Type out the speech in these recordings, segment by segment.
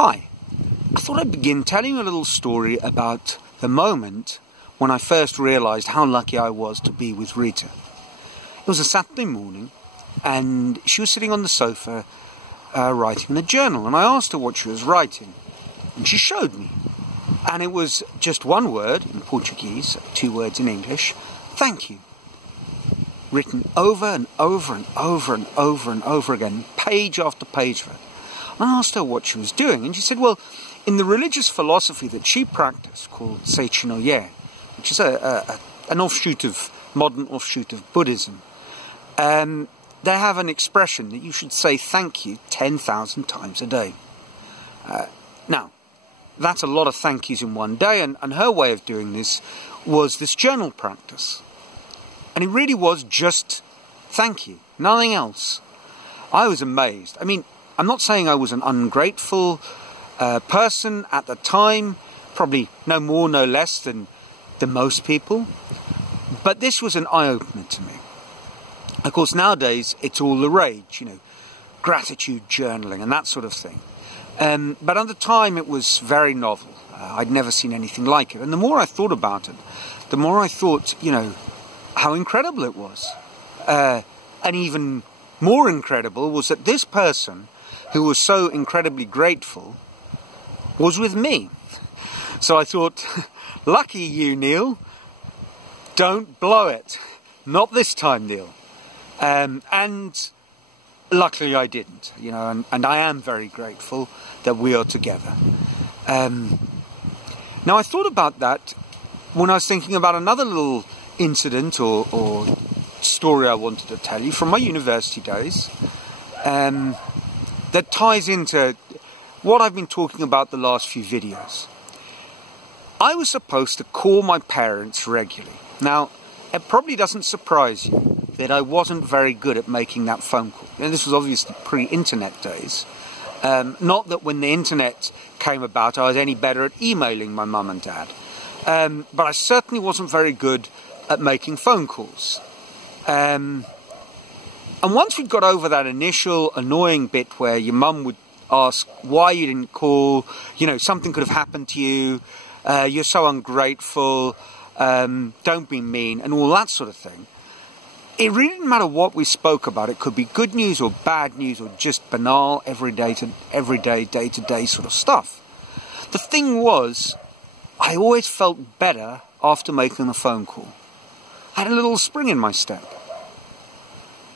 Hi, I thought I'd begin telling you a little story about the moment when I first realised how lucky I was to be with Rita. It was a Saturday morning and she was sitting on the sofa writing in a journal, and I asked her what she was writing and she showed me, and it was just one word in Portuguese, two words in English: thank you, written over and over and over and over and over again, page after page of it. I asked her what she was doing, and she said, well, in the religious philosophy that she practiced, called Seichin-no-ye, which is an offshoot of, modern offshoot of Buddhism, they have an expression that you should say thank you 10,000 times a day. Now, that's a lot of thank yous in one day, and her way of doing this was this journal practice. And it really was just thank you, nothing else. I was amazed. I mean, I'm not saying I was an ungrateful person at the time, probably no more, no less than most people, but this was an eye-opener to me. Of course, nowadays, it's all the rage, you know, gratitude journaling and that sort of thing. But at the time, it was very novel. I'd never seen anything like it. And the more I thought about it, the more I thought, you know, how incredible it was. And even more incredible was that this person, who was so incredibly grateful, was with me. So I thought, lucky you, Neil. Don't blow it. Not this time, Neil. And luckily I didn't, you know, and I am very grateful that we are together. Now I thought about that when I was thinking about another little incident or story I wanted to tell you from my university days, that ties into what I've been talking about the last few videos. I was supposed to call my parents regularly. Now, it probably doesn't surprise you that I wasn't very good at making that phone call. And this was obviously pre-internet days. Not that when the internet came about I was any better at emailing my mum and dad. But I certainly wasn't very good at making phone calls. And once we'd got over that initial annoying bit where your mum would ask why you didn't call, you know, something could have happened to you, you're so ungrateful, don't be mean, and all that sort of thing, it really didn't matter what we spoke about. It could be good news or bad news or just banal, everyday, day-to-day sort of stuff. The thing was, I always felt better after making a phone call. I had a little spring in my step.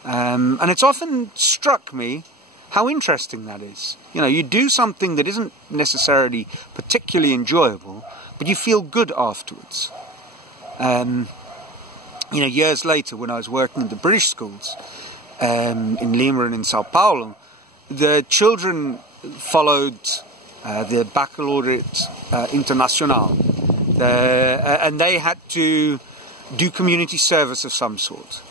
And it's often struck me how interesting that is. You know, you do something that isn't necessarily particularly enjoyable, but you feel good afterwards. You know, years later, when I was working in the British schools in Lima and in Sao Paulo, the children followed the Baccalaureate Internacional, and they had to do community service of some sort.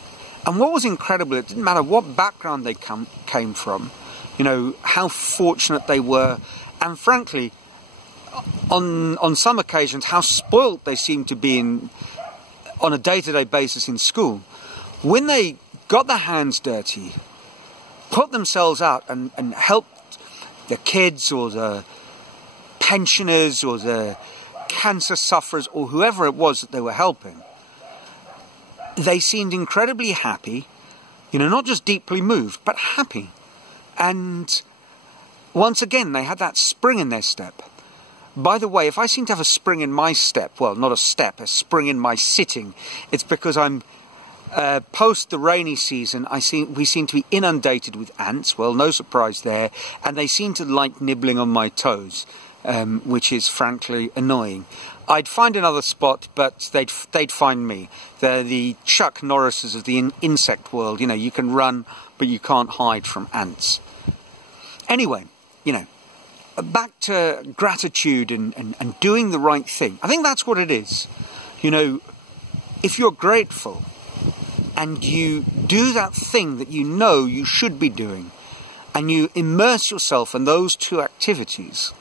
And what was incredible, it didn't matter what background they came from, you know, how fortunate they were, and frankly, on some occasions, how spoilt they seemed to be on a day-to-day basis in school. When they got their hands dirty, put themselves out and helped the kids or the pensioners or the cancer sufferers or whoever it was that they were helping, they seemed incredibly happy, you know, not just deeply moved, but happy. And once again, they had that spring in their step. By the way, if I seem to have a spring in my step, well, not a step, a spring in my sitting, it's because I'm, post the rainy season, we seem to be inundated with ants. Well, no surprise there. And they seem to like nibbling on my toes, which is frankly annoying. I'd find another spot, but they'd find me. They're the Chuck Norrises of the insect world. You know, you can run, but you can't hide from ants. Anyway, you know, back to gratitude and doing the right thing. I think that's what it is. You know, if you're grateful and you do that thing that you know you should be doing, and you immerse yourself in those two activities,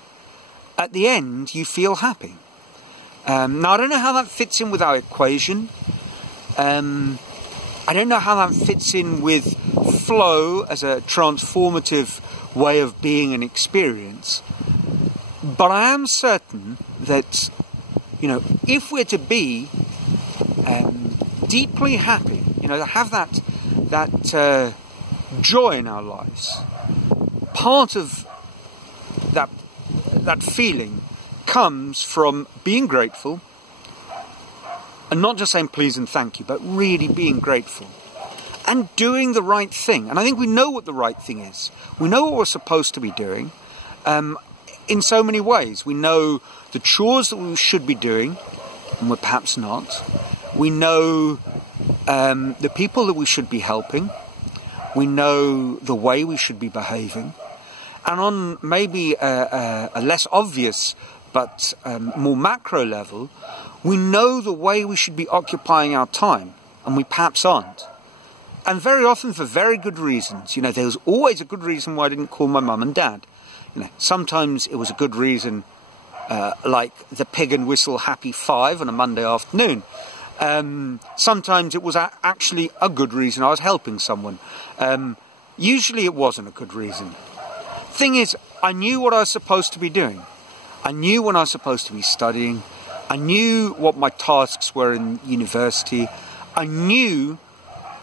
at the end you feel happy. Now, I don't know how that fits in with our equation. I don't know how that fits in with flow as a transformative way of being and experience. But I am certain that, you know, if we're to be deeply happy, you know, to have that joy in our lives, part of that feeling comes from being grateful, and not just saying please and thank you, but really being grateful and doing the right thing. And I think we know what the right thing is. We know what we're supposed to be doing in so many ways. We know the chores that we should be doing, and we're perhaps not. We know the people that we should be helping. We know the way we should be behaving. And on maybe a less obvious but more macro level, we know the way we should be occupying our time, and we perhaps aren't. And very often for very good reasons. You know, there was always a good reason why I didn't call my mum and dad. You know, sometimes it was a good reason, like the pig and whistle happy 5 on a Monday afternoon. Sometimes it was actually a good reason I was helping someone. Usually it wasn't a good reason. Thing is, I knew what I was supposed to be doing. I knew when I was supposed to be studying. I knew what my tasks were in university. I knew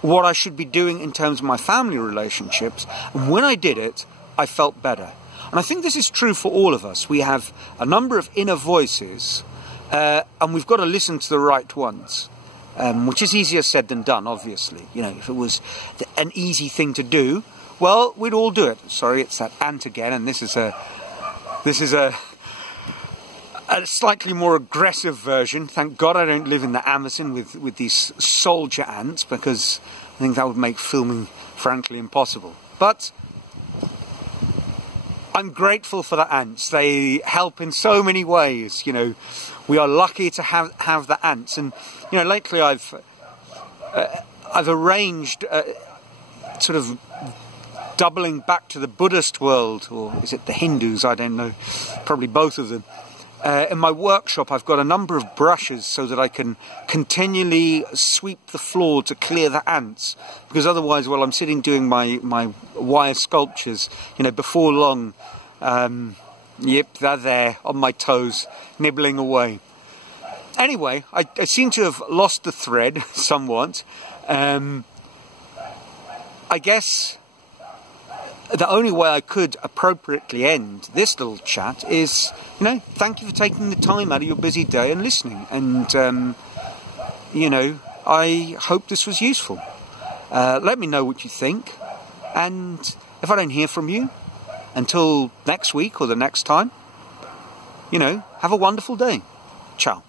what I should be doing in terms of my family relationships. And when I did it, I felt better. And I think this is true for all of us. We have a number of inner voices, and we've got to listen to the right ones, which is easier said than done, obviously. You know, if it was an easy thing to do, well, we'd all do it. Sorry, it's that ant again, and this is a slightly more aggressive version. Thank God I don't live in the Amazon with these soldier ants, because I think that would make filming frankly impossible. But I'm grateful for the ants. They help in so many ways. You know, we are lucky to have the ants. And you know, lately I've arranged sort of doubling back to the Buddhist world, or is it the Hindus? I don't know. Probably both of them. In my workshop, I've got a number of brushes so that I can continually sweep the floor to clear the ants. Because otherwise, while I'm sitting doing my wire sculptures, you know, before long, yep, they're there on my toes, nibbling away. Anyway, I seem to have lost the thread somewhat. I guess the only way I could appropriately end this little chat is, you know, thank you for taking the time out of your busy day and listening. And, you know, I hope this was useful. Let me know what you think. And if I don't hear from you until next week or the next time, you know, have a wonderful day. Ciao.